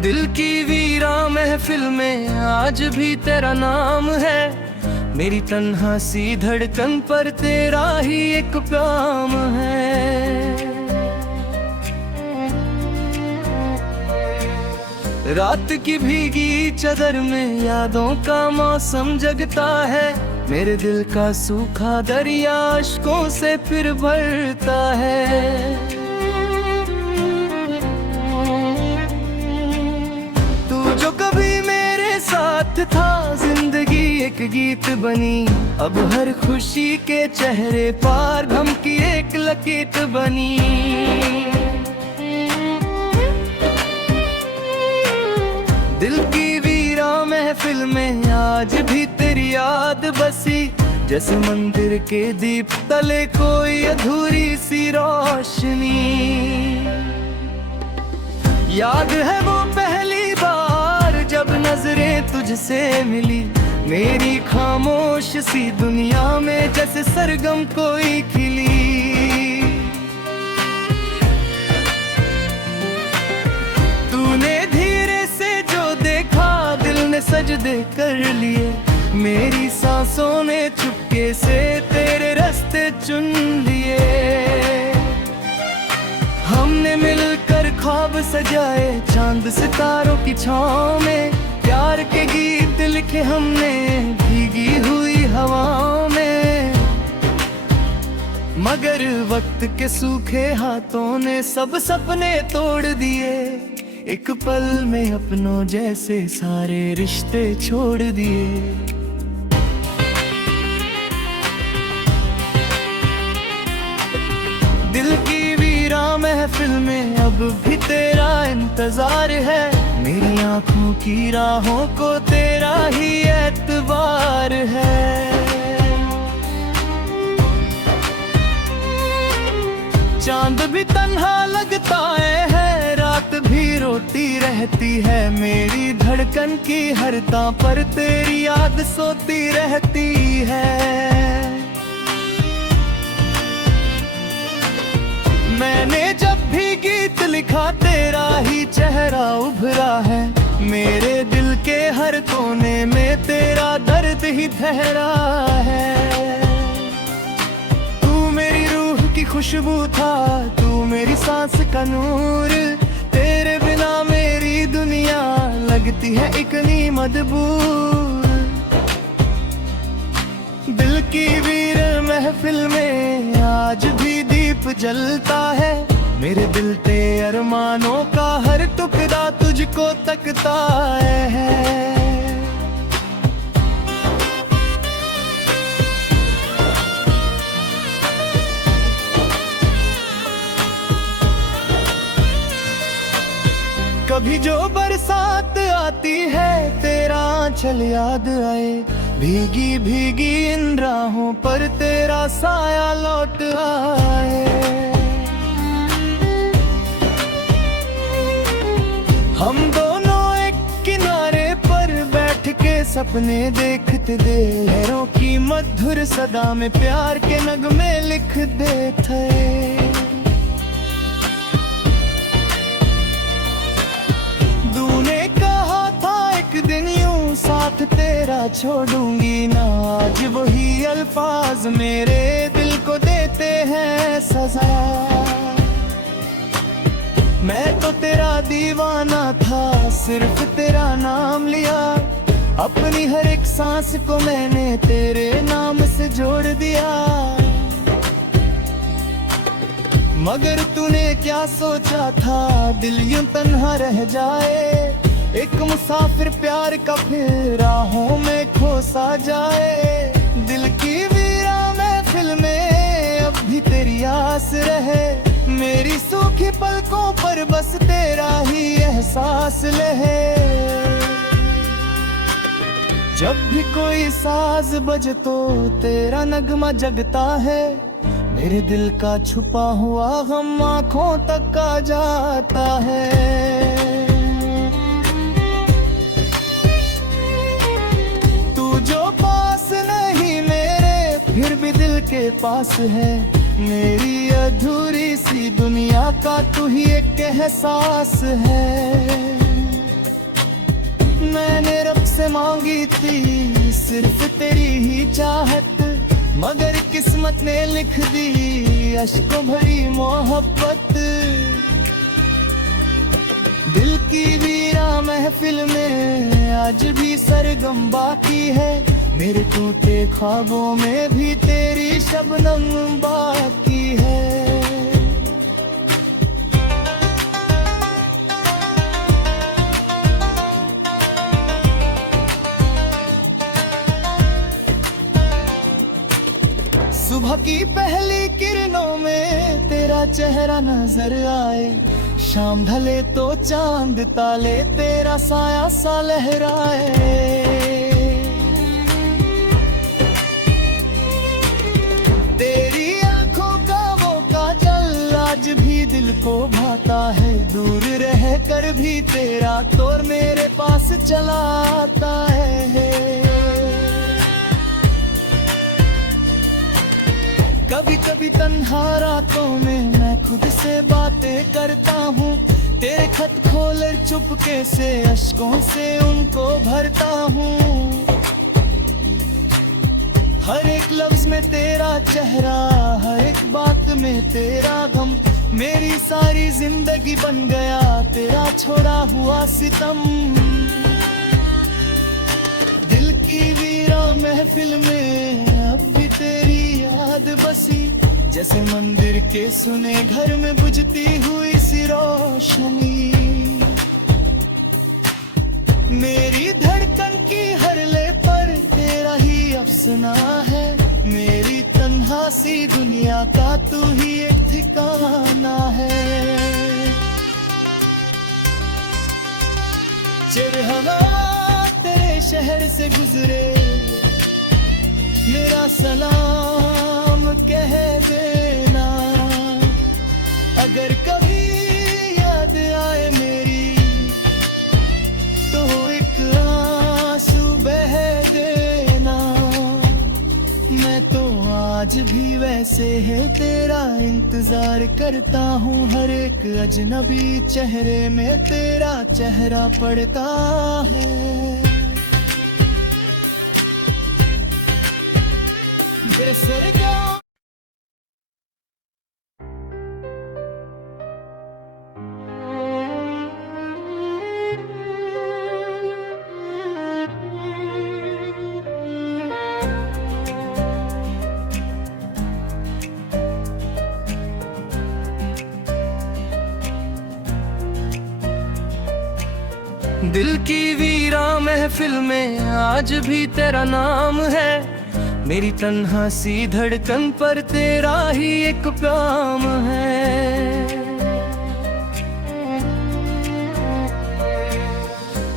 दिल की वीरा महफिल में आज भी तेरा नाम है। मेरी तन्हा सी धड़कन पर तेरा ही एक प्याम है। रात की भीगी चादर में यादों का मौसम जगता है। मेरे दिल का सूखा दरिया अश्कों से फिर भरता है। तू जो कभी मेरे साथ था, जिंदगी एक गीत बनी। अब हर खुशी के चेहरे पर गम की एक लकीर बनी। दिल की वीरा महफिल में आज भी तेरी याद बसी। जैसे मंदिर के दीप तले कोई अधूरी सी रोशनी। याद है वो पहली बार जब नजरें तुझसे मिली। मेरी खामोश सी दुनिया में जैसे सरगम कोई खिली। तूने धीरे से जो देखा, दिल ने सजदे कर लिए। मेरी सांसों ने चुपके से तेरे रास्ते चुन लिए। हमने मिलकर ख्वाब सजाए चांद सितारों की छाँव में। प्यार के गीत लिखे हमने भीगी हुई हवाओं में। मगर वक्त के सूखे हाथों ने सब सपने तोड़ दिए। एक पल में अपनों जैसे सारे रिश्ते छोड़ दिए। दिल की वीरा महफिल में अब भी तेरा इंतजार है। मेरी आंखों की राहों को तेरा ही एतबार है। चांद भी तन्हा लगता है, रात भी रोती रहती है। मेरी धड़कन की हर तां पर तेरी याद सोती रहती है। मैंने जब भी गीत लिखा तेरा ही चेहरा उभरा है। मेरे दिल के हर कोने में तेरा दर्द ही ठहरा है। तू मेरी रूह की खुशबू था, तू मेरी सांस का नूर। तेरे बिना मेरी दुनिया लगती है इतनी मजबूर। दिल की वीर महफिल में आज भी दीप जलता है। मेरे दिल ते अरमानों का हर टुकड़ा तुझको तकता है। कभी जो बरसात आती है, तेरा आंचल याद आए। भीगी भीगी इन राहों पर तेरा साया लौट आए। हम दोनों एक किनारे पर बैठ के सपने देखते थे। लहरों की मधुर सदा में प्यार के नगमे लिखते थे। तूने कहा था एक दिन यूं साथ तेरा छोड़ूंगी ना। आज वही अल्फाज मेरे दिल को देते हैं सजा। मैं तो तेरा दीवाना था, सिर्फ तेरा नाम लिया। अपनी हर एक सांस को मैंने तेरे नाम से जोड़ दिया। मगर तूने क्या सोचा था, दिल यूं तन्हा रह जाए। एक मुसाफिर प्यार का फिर राहों में खो सा जाए। दिल की वीरा महफिल में अब भी तेरी आस रहे। मेरी सूखी पलकों पर बस तेरा ही एहसास लहे। जब भी कोई साज बजे तो तेरा नगमा जगता है। मेरे दिल का छुपा हुआ गम आँखों तक आ जाता है। तू जो पास नहीं मेरे, फिर भी दिल के पास है। मेरी अधूरी सी दुनिया का तू ही एक एहसास है। मैंने रब से मांगी थी सिर्फ तेरी ही चाहत, मगर किस्मत ने लिख दी अश्कों भरी मोहब्बत। दिल की वीरा महफिल में आज भी सरगम बाकी है, मेरे टूटे ख्वाबों में भी तेरी शबनम बाकी है। सुबह की पहली किरणों में तेरा चेहरा नजर आए, शाम ढले तो चांद ताले तेरा साया सा लहराए। तेरी आंखों का वो काजल आज भी दिल को भाता है, दूर रह कर भी तेरा तोर मेरे पास चला आता है। कभी कभी तन्हा रातों में मैं खुद से बातें करता हूँ, तेरे खत खोल चुपके से अश्कों से उनको भरता हूँ। हर एक लफ्ज में तेरा चेहरा, हर एक बात में तेरा गम, मेरी सारी जिंदगी बन गया तेरा छोड़ा हुआ सितम। दिल की वीरा महफिल में अब भी तेरी याद बसी, जैसे मंदिर के सुने घर में बुझती हुई सी रोशनी। मेरी धड़कन की हर ले पर तेरा ही अफसाना है, मेरी तन्हा सी दुनिया का तू ही एक ठिकाना है। चिरहवा तेरे शहर से गुजरे, मेरा सलाम कह देना। अगर कभी याद आए मेरी तो एक आंसू बह देना। मैं तो आज भी वैसे है तेरा इंतजार करता हूँ, हर एक अजनबी चेहरे में तेरा चेहरा पड़ता है। दिल की वीरा महफिल में आज भी तेरा नाम है, मेरी तन्हा सी धड़कन पर तेरा ही एक प्याम है।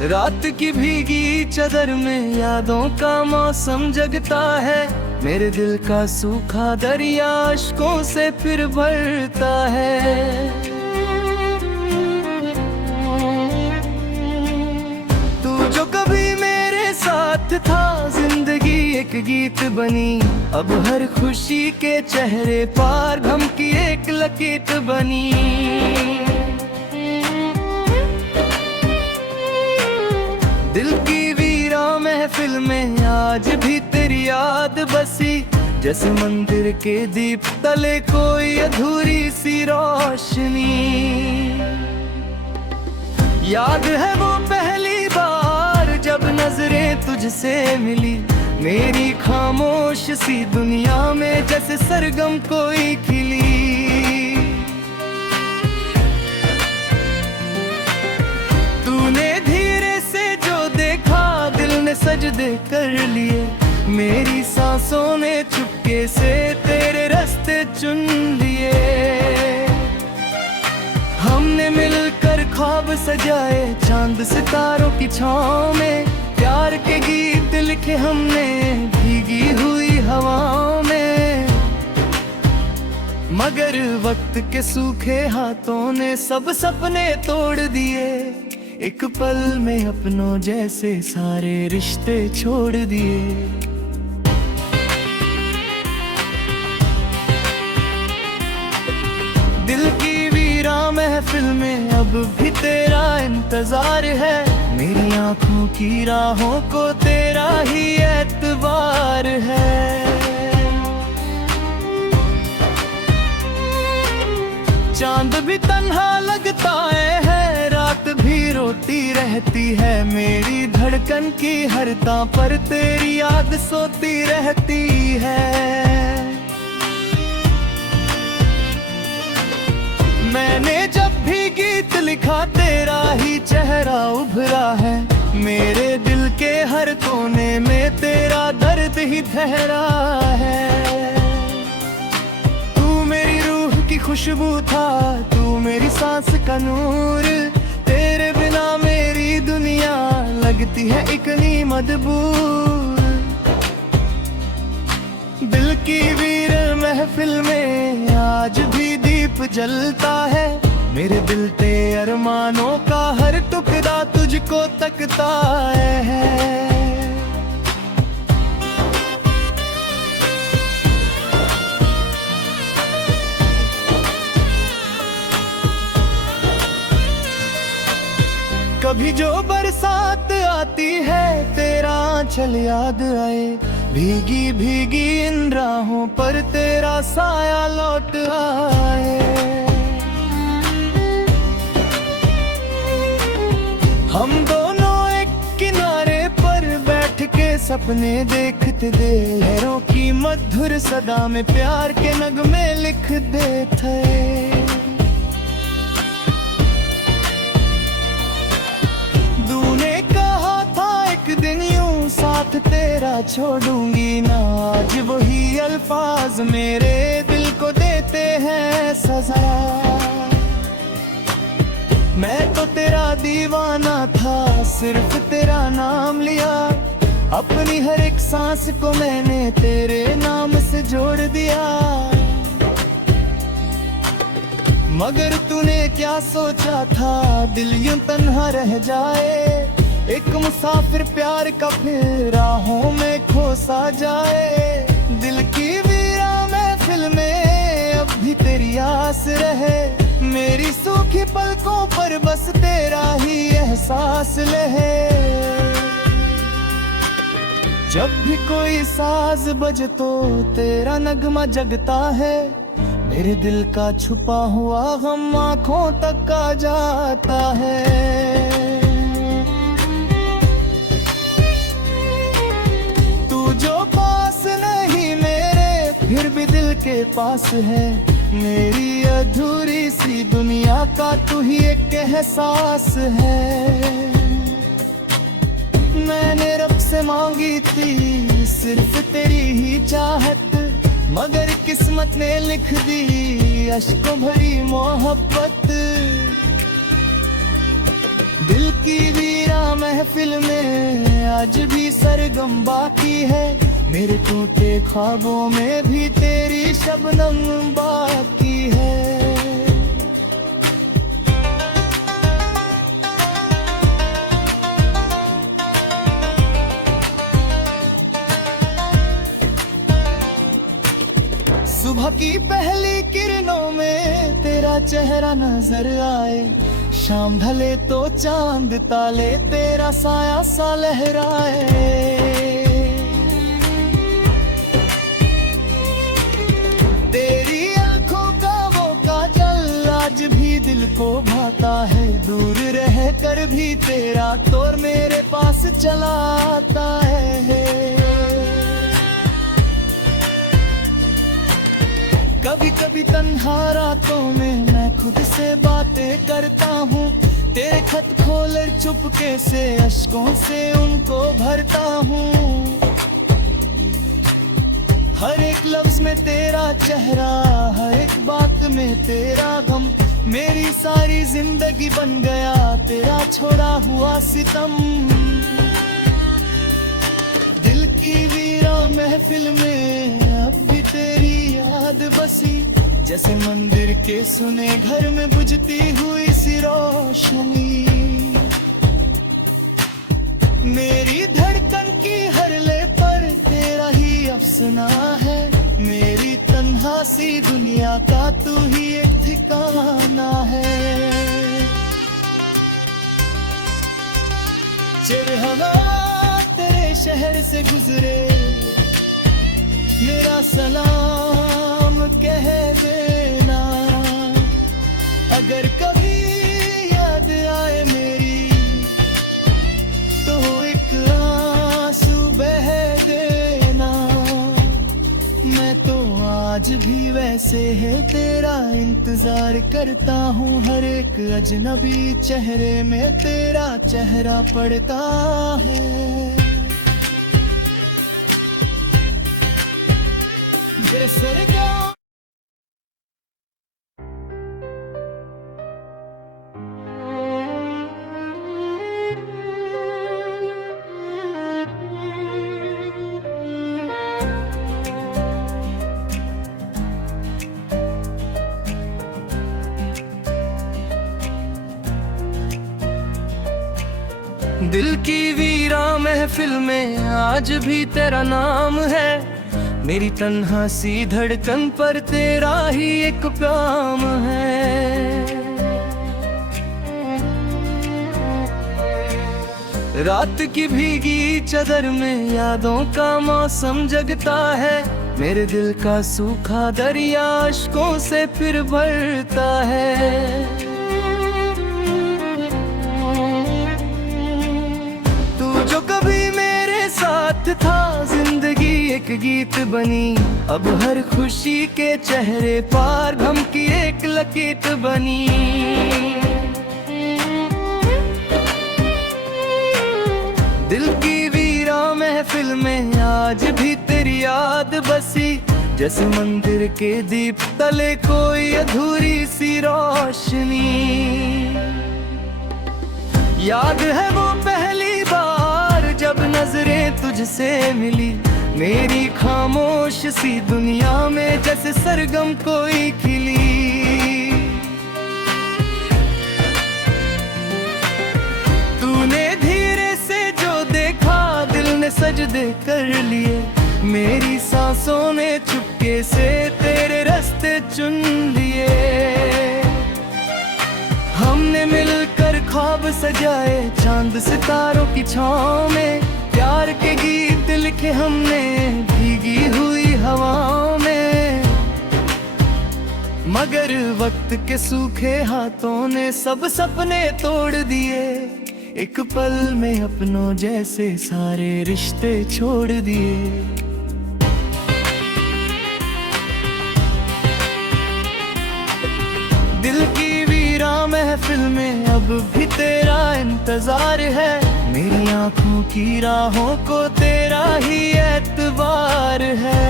रात की भीगी चादर में यादों का मौसम जगता है, मेरे दिल का सूखा दरिया अश्कों से फिर भरता है। जो कभी मेरे साथ था जिंदगी एक गीत बनी, अब हर खुशी के चेहरे पर गम की एक लकीर बनी। दिल की वीरा महफिल में आज भी तेरी याद बसी, जैसे मंदिर के दीप तले कोई अधूरी सी रोशनी। याद है वो पहली बार जब नजरें तुझसे मिली, मेरी खामोश सी दुनिया में जैसे सरगम कोई खिली। तूने धीरे से जो देखा दिल ने सजदे कर लिए, मेरी सांसों ने चुपके से तेरे रास्ते चुन लिए। हमने मिलकर ख्वाब सजाए चांद सितारों की छाँव में, प्यार के गीत लिखे हमने भीगी हुई हवाओं में। मगर वक्त के सूखे हाथों ने सब सपने तोड़ दिए, एक पल में अपनों जैसे सारे रिश्ते छोड़ दिए। दिल की वीरा महफिल में अब भी तेरा इंतजार है, मेरी आंखों की राहों को तेरा ही एतबार है। चांद भी तन्हा लगता है, रात भी रोती रहती है, मेरी धड़कन की हर तां पर तेरी याद सोती रहती है। मैंने जब भी गीत लिखा तेरा ही चेहरा उभरा है, मेरे दिल के हर कोने में तेरा दर्द ही ठहरा है। खुशबू था तू मेरी सांस का नूर, तेरे बिना मेरी दुनिया लगती है इतनी मजबूर। दिल की वीर महफिल में आज भी दीप जलता है, मेरे दिल के अरमानों का हर टुकड़ा तुझको तकता है। कभी जो बरसात आती है तेरा आंचल याद आए, भीगी भीगी इन राहों पर तेरा साया लौट आए। हम दोनों एक किनारे पर बैठ के सपने देखते थे, लहरों की मधुर सदा में प्यार के नगमे लिखते थे। दिन यूं साथ तेरा छोड़ूंगी ना, आज वही अल्फाज मेरे दिल को देते हैं सजा। मैं तो तेरा दीवाना था, सिर्फ तेरा नाम लिया, अपनी हर एक सांस को मैंने तेरे नाम से जोड़ दिया। मगर तूने क्या सोचा था दिल यूं तन्हा रह जाए, एक मुसाफिर प्यार का फिर राहों में खो सा जाए। दिल की वीरा महफिल में अब भी तेरी आस रहे, मेरी सूखी पलकों पर बस तेरा ही एहसास लहे। जब भी कोई साज बजे तो तेरा नगमा जगता है, मेरे दिल का छुपा हुआ गम आंखों तक आ जाता है। फिर भी दिल के पास है, मेरी अधूरी सी दुनिया का तू ही एक एहसास है। मैंने रब से मांगी थी सिर्फ तेरी ही चाहत, मगर किस्मत ने लिख दी अश्कों भरी मोहब्बत। दिल की वीरा महफिल में आज भी सरगम बाकी है, मेरे टूटे ख्वाबों में भी तेरी शबनम बाकी है। सुबह की पहली किरणों में तेरा चेहरा नजर आए, शाम ढले तो चांद ताले तेरा साया सा लहराए। तेरी आंखों का वो काजल आज भी दिल को भाता है, दूर रह कर भी तेरा तोर मेरे पास चला आता है। कभी कभी तन्हा रातों में मैं खुद से बातें करता हूँ, तेरे खत खोल चुपके से अश्कों से उनको भरता हूँ। हर एक लफ्ज में तेरा चेहरा, हर एक बात में तेरा गम, मेरी सारी जिंदगी बन गया तेरा छोड़ा हुआ सितम। दिल की वीरा महफिल में अब भी तेरी याद बसी, जैसे मंदिर के सुने घर में बुझती हुई सी रोशनी। मेरी धड़कन की हर ले पर तेरा ही अफसाना है, मेरी तन्हा सी दुनिया का तू ही एक ठिकाना है। चिरहवा तेरे शहर से गुजरे, मेरा सलाम कह देना। अगर कभी याद आए मेरी तो एक आंसू बह देना। मैं तो आज भी वैसे है तेरा इंतजार करता हूँ, हर एक अजनबी चेहरे में तेरा चेहरा पड़ता है। सरगा दिल की वीरा महफिल में आज भी तेरा नाम है, मेरी तन्हा सी धड़कन पर तेरा ही एक प्याम है। रात की भीगी चादर में यादों का मौसम जगता है, मेरे दिल का सूखा दरिया अश्कों से फिर भरता है। जो कभी मेरे साथ था जिंदगी एक गीत बनी, अब हर खुशी के चेहरे पार गम की एक लकीर बनी। दिल की वीरा महफिल में आज भी तेरी याद बसी, जैसे मंदिर के दीप तले कोई अधूरी सी रोशनी। याद है वो पहली बार जब नजरें तुझसे मिली, मेरी खामोश सी दुनिया में जैसे सरगम कोई खिली। तूने धीरे से जो देखा दिल ने सजदे कर लिए, मेरी सांसों ने चुपके से तेरे रास्ते चुन लिए। हमने मिलकर ख्वाब सजाए चांद सितारों की छाँव में, प्यार के गीत लिखे हमने भीगी हुई हवाओं में। मगर वक्त के सूखे हाथों ने सब सपने तोड़ दिए, एक पल में अपनों जैसे सारे रिश्ते छोड़ दिए। दिल की वीरा महफिल में अब भी तेरा इंतजार है, मेरी आंखों की राहों को तेरा ही एतबार है।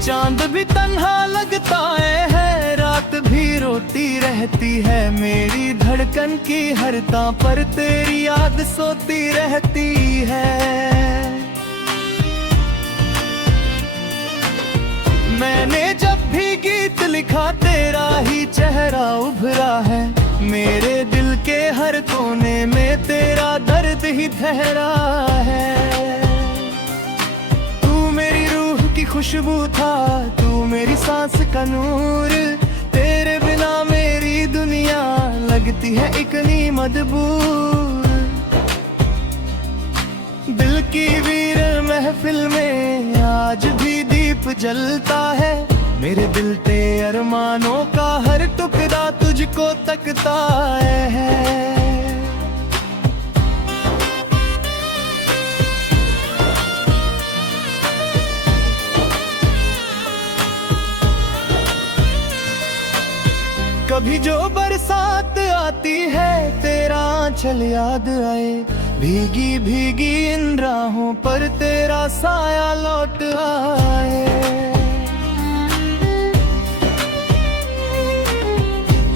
चांद भी तन्हा लगता है, रात भी रोती रहती है, मेरी धड़कन की हर तां पर तेरी याद सोती रहती है। मैंने जब भी गीत लिखा तेरा ही चेहरा उभरा है, मेरे दिल के हर कोने में तेरा दर्द ही ठहरा है। तू मेरी रूह की खुशबू था, तू मेरी सांस का नूर, तेरे बिना मेरी दुनिया लगती है इतनी मजबूर। दिल की वीर महफिल में आज भी दीप जलता है, मेरे दिल के अरमानों का हर टुकड़ा तुझको तकता है। कभी जो बरसात आती है तेरा आंचल याद आए, भीगी भीगी इन राहों पर तेरा साया लौट आए।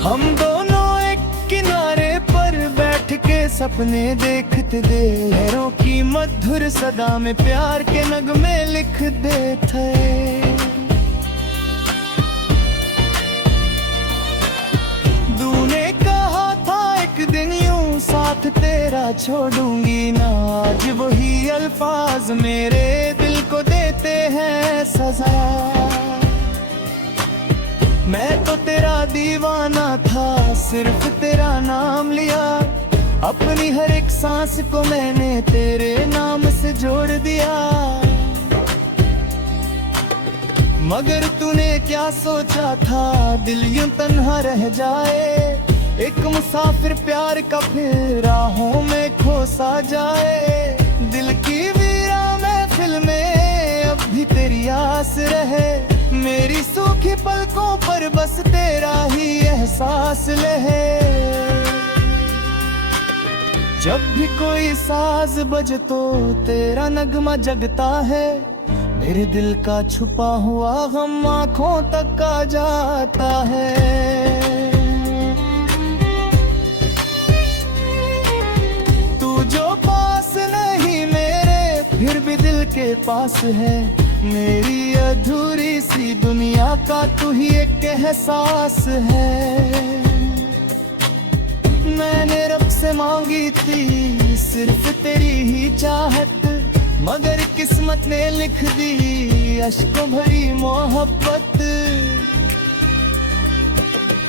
हम दोनों एक किनारे पर बैठ के सपने देखते थे, लहरों की मधुर सदा में प्यार के नगमे लिख देते। तूने कहा था एक दिन यूं साथ तेरा छोड़ूंगी ना, आज वही अल्फाज मेरे दिल को देते हैं सजा। मैं तो तेरा दीवाना था, सिर्फ तेरा नाम लिया। अपनी हर एक सांस को मैंने तेरे नाम से जोड़ दिया। मगर तूने क्या सोचा था, दिल यूं तन्हा रह जाए। एक मुसाफिर प्यार का फिर राहों में खो सा जाए। दिल की वीरा महफिल में अब भी तेरी आस रहे। मेरी सूखी पलकों पर बस तेरा ही एहसास लहे। जब भी कोई साज बजे तो तेरा नगमा जगता है। मेरे दिल का छुपा हुआ गम आँखों तक आ जाता है। तू जो पास नहीं मेरे, फिर भी दिल के पास है। मेरी अधूरी सी दुनिया का तू ही एक एहसास है। मैंने रब से मांगी थी सिर्फ तेरी ही चाहत, मगर किस्मत ने लिख दी अश्कों भरी मोहब्बत।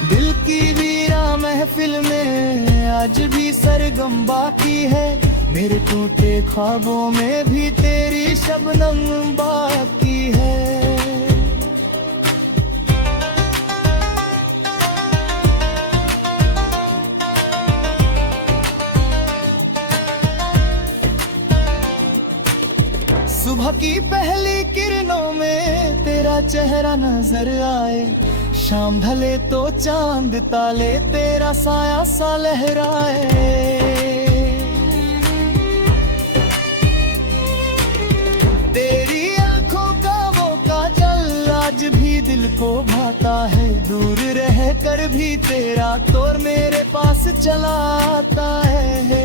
दिल की वीरा महफिल में आज भी सरगम बाकी है। मेरे टूटे ख्वाबों में भी तेरी शबनम बाकी है। सुबह की पहली किरणों में तेरा चेहरा नजर आए। शाम ढले तो चांद ताले तेरा साया सा लहराए। तेरी आंखों का वो काजल आज भी दिल को भाता है। दूर रह कर भी तेरा तोर मेरे पास चला आता है।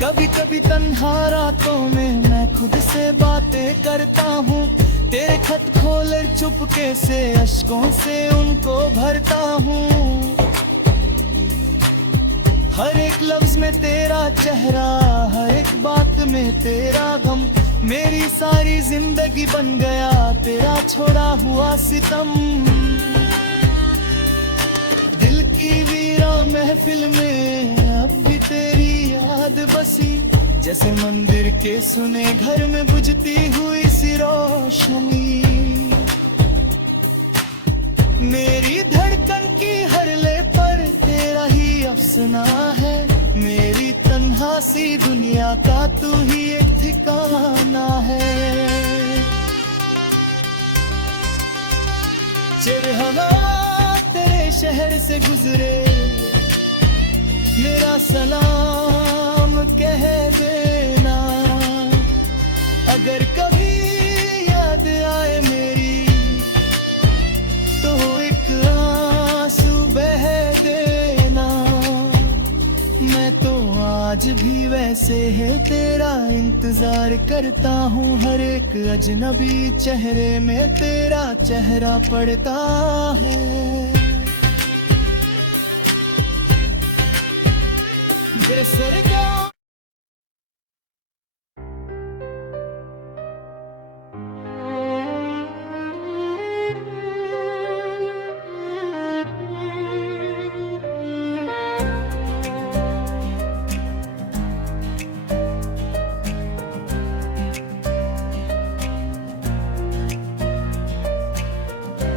कभी कभी तन्हा रातों में मैं खुद से बातें करता हूँ। तेरे खत खोल चुपके से अश्कों से उनको भरता हूँ। हर एक लफ्ज में तेरा चेहरा, हर एक बात में तेरा गम। मेरी सारी जिंदगी बन गया तेरा छोड़ा हुआ सितम। दिल की वीरा महफिल में अब भी तेरी याद बसी। जैसे मंदिर के सुने घर में बुझती हुई सी रोशनी। मेरी धड़कन की हर ले पर तेरा ही अफसाना है। मेरी तन्हा सी दुनिया का तू ही एक ठिकाना है। चिरहवा तेरे शहर से गुजरे, मेरा सलाम कह देना। अगर कभी याद आए मेरी तो एक आंसू बह देना। मैं तो आज भी वैसे है तेरा इंतजार करता हूँ। हर एक अजनबी चेहरे में तेरा चेहरा पड़ता है। सरकार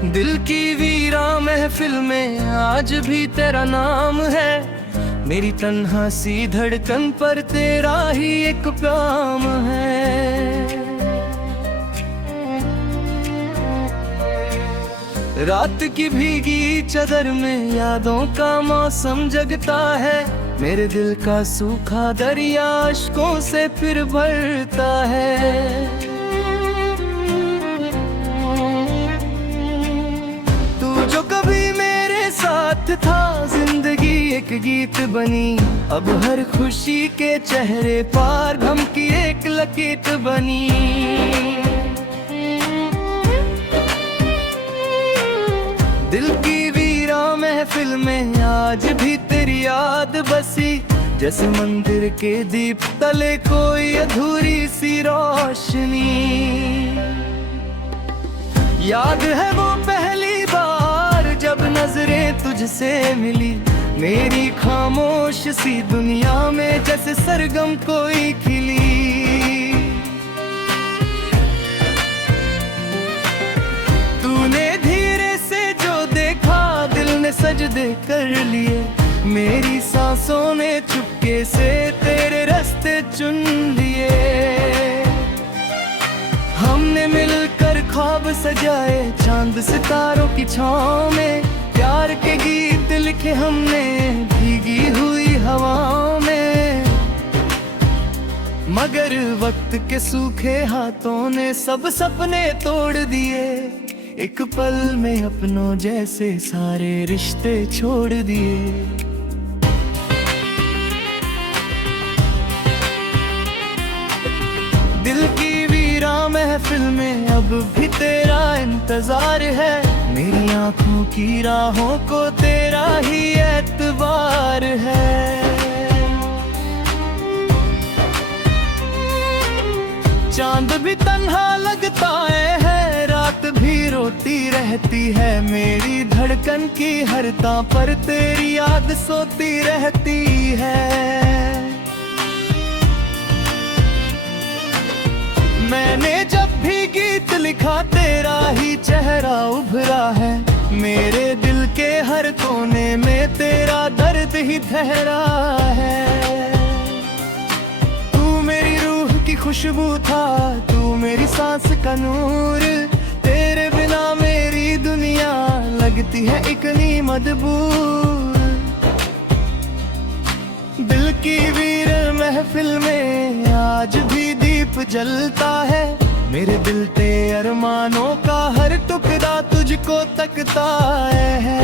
दिल की वीरा महफिल में आज भी तेरा नाम है। मेरी तन्हा सी धड़कन पर तेरा ही एक प्याम है। रात की भीगी चादर में यादों का मौसम जगता है। मेरे दिल का सूखा दरिया अश्कों से फिर भरता है। था जिंदगी एक गीत बनी। अब हर खुशी के चेहरे पार गम की एक लकीर बनी। दिल की वीरा महफिल में आज भी तेरी याद बसी। जैसे मंदिर के दीप तले कोई अधूरी सी रोशनी। याद है वो पहली बार जब नजरें तुझसे मिली, मेरी खामोश सी दुनिया में जैसे सरगम कोई खिली। तूने धीरे से जो देखा दिल ने सजदे कर लिए, मेरी सांसों ने चुपके से तेरे रास्ते चुन लिए। हमने मिलकर ख्वाब सजाए चांद सितारों की छाँव में, प्यार के गीत लिखे हमने भीगी हुई हवाओं में। मगर वक्त के सूखे हाथों ने सब सपने तोड़ दिए, एक पल में अपनों जैसे सारे रिश्ते छोड़ दिए। दिल की वीरा महफिल में अब भी तेरा इंतजार है, मेरी आंखों की राहों को तेरा ही एतबार है। चांद भी तन्हा लगता है, रात भी रोती रहती है, मेरी धड़कन की हर तां पर तेरी याद सोती रहती है। मैंने जब भी गीत लिखा तेरा ही चेहरा उभरा है, मेरे दिल के हर कोने में तेरा दर्द ही ठहरा है। तू मेरी रूह की खुशबू था, तू मेरी सांस का नूर, तेरे बिना मेरी दुनिया लगती है इतनी मजबूर। दिल की वीर महफिल में आज भी दीप जलता है, मेरे दिल ते अरमानों का हर टुकड़ा तुझको तकता है।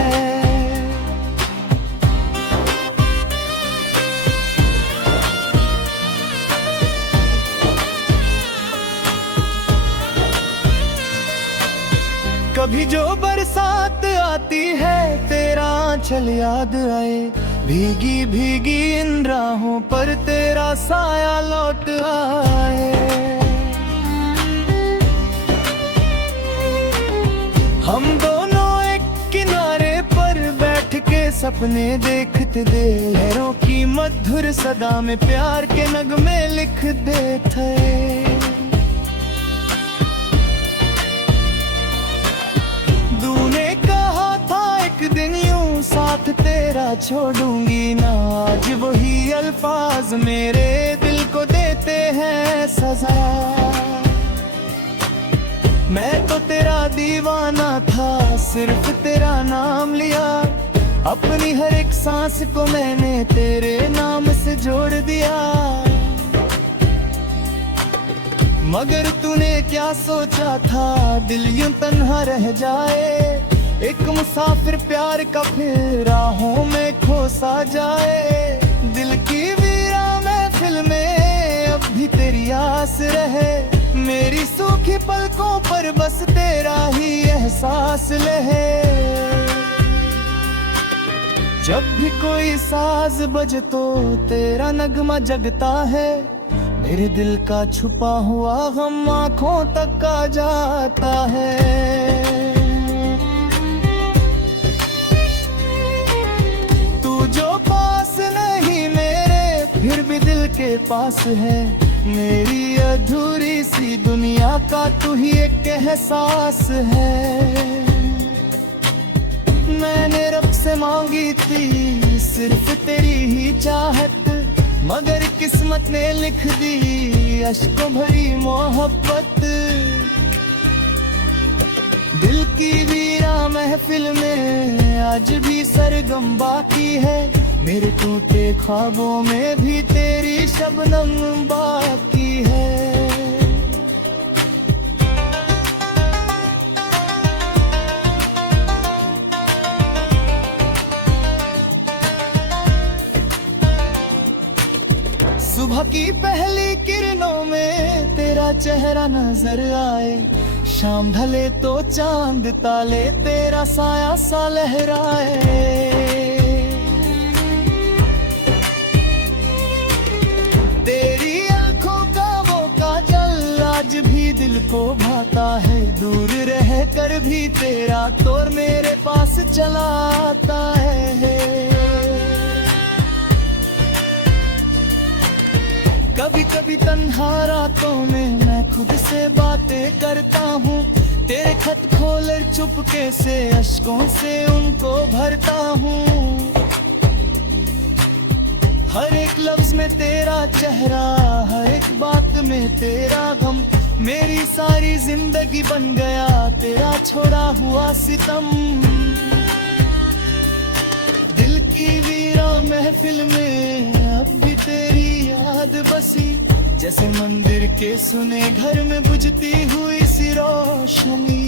कभी जो बरसात आती है तेरा आंचल याद आए, भीगी भीगी इन राहों पर तेरा साया लौट आए। हम दोनों एक किनारे पर बैठ के सपने देखते थे, लहरों की मधुर सदा में प्यार के नगमे लिखते थे। तूने कहा था एक दिन यूं साथ तेरा छोड़ूंगी ना, आज वही अल्फाज मेरे दिल को देते हैं सजा। मैं तो तेरा दीवाना था, सिर्फ तेरा नाम लिया, अपनी हर एक सांस को मैंने तेरे नाम से जोड़ दिया। मगर तूने क्या सोचा था दिल यूं तन्हा रह जाए, एक मुसाफिर प्यार का फिर राहों में खो सा जाए। दिल की वीरा महफिल में अब भी तेरी आस रहे, मेरी सूखी पलकों पर बस तेरा ही एहसास लहे। जब भी कोई साज बजे तो तेरा नगमा जगता है, मेरे दिल का छुपा हुआ गम आँखों तक आ जाता है। तू जो पास नहीं मेरे फिर भी दिल के पास है, मेरी अधूरी सी दुनिया का तू ही एक एहसास है। मैंने रब से मांगी थी सिर्फ तेरी ही चाहत, मगर किस्मत ने लिख दी अश्कों भरी मोहब्बत। दिल की वीरा महफिल में आज भी सरगम बाकी है, मेरे टूटे ख्वाबों में भी तेरी शबनम बाकी है। सुबह की पहली किरणों में तेरा चेहरा नजर आए, शाम ढले तो चांद ताले तेरा साया सा लहराए। तेरी आंखों का वो काजल आज भी दिल को भाता है, दूर रह कर भी तेरा तोर मेरे पास चला आता है। कभी कभी तन्हा रातों में मैं खुद से बातें करता हूँ, तेरे खत खोल चुपके से अश्कों से उनको भरता हूँ। हर एक लफ्ज में तेरा चेहरा, हर एक बात में तेरा गम, मेरी सारी जिंदगी बन गया तेरा छोड़ा हुआ सितम। दिल की वीरा महफिल में अब भी तेरी याद बसी, जैसे मंदिर के सुने घर में बुझती हुई सी रोशनी।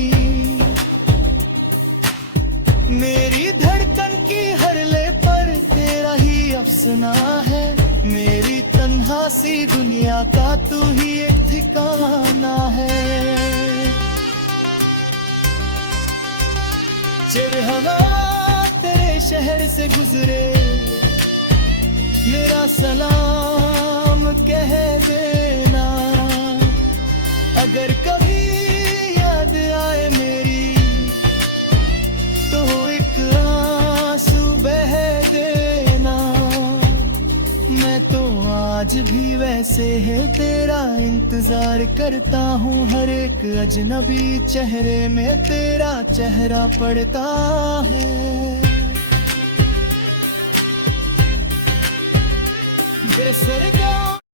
मेरी धड़कन की हर ले पर तेरा ही अफसाना है, मेरी तन्हा सी दुनिया का तू ही एक ठिकाना है। चिरहवा तेरे शहर से गुजरे, मेरा सलाम कह देना। अगर कभी याद आए मेरी तो एक आंसू बह देना। मैं तो आज भी वैसे है तेरा इंतजार करता हूँ, हर एक अजनबी चेहरे में तेरा चेहरा पड़ता है।